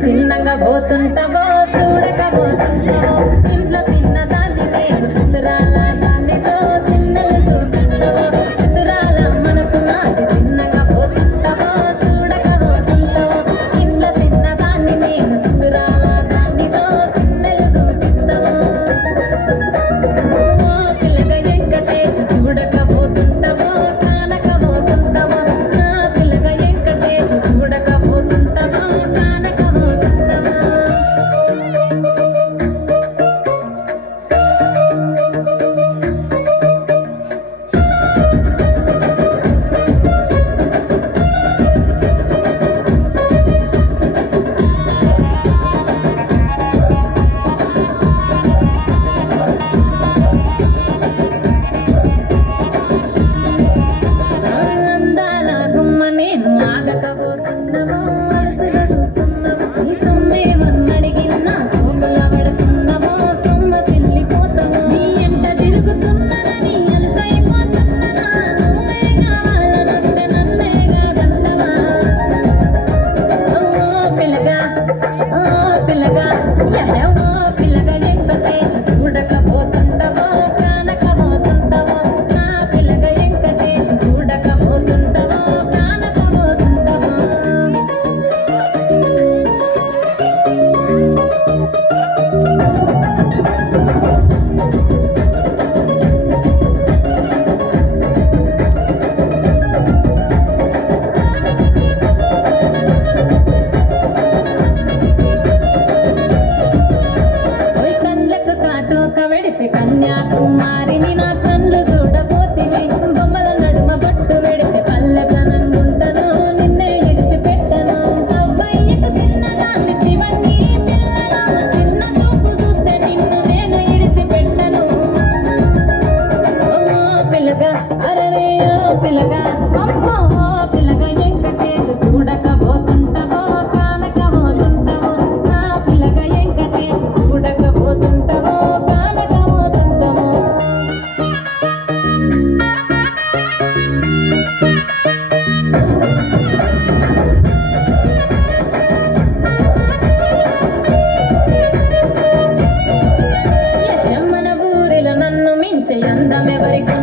చిన్నగా పోతుంటావో చూడకపోతుంటావో ఇంట్లో చిన్నదాన్ని నేను సుతురాల దానితో చిన్నలు చూస్తుంటావో సుతురాల మనసు నాటి చిన్నగా పోతుంటావో చూడకపోతుంటావో ఇంట్లో చిన్నదాన్ని నేను సుతురాల దానితో చిన్నలు చూపిస్తావో పిల్లగా వెంకటేశ చూడకపోతుంటావో కానకపోతుంటావో నా పిల్లగా వెంకటేశ చూడకపోతుంటావో కన్యాకుమారిని నా కళ్ళు చూడపోతివి బొమ్మల నడుమ బట్టు వెడితే పల్లెకనంగుంటను నిన్నే ఇడిచి పెట్టను అబ్బాయికు చిన్నదాన్ని శివంగి పిల్లలు చిన్న చూపు చూస్తే నిన్ను నేను ఇడిచి పెట్టను అమ్మో పిల్లగా అరరే ఓ పిల్లగా అమ్మో పిల్లగా వెంకటేశ చూడకపోతుంటావో కానకపోతుంటావో నా పిల్లగా వెంకటేశ చూడకపోతుంటావో అందమెవరికి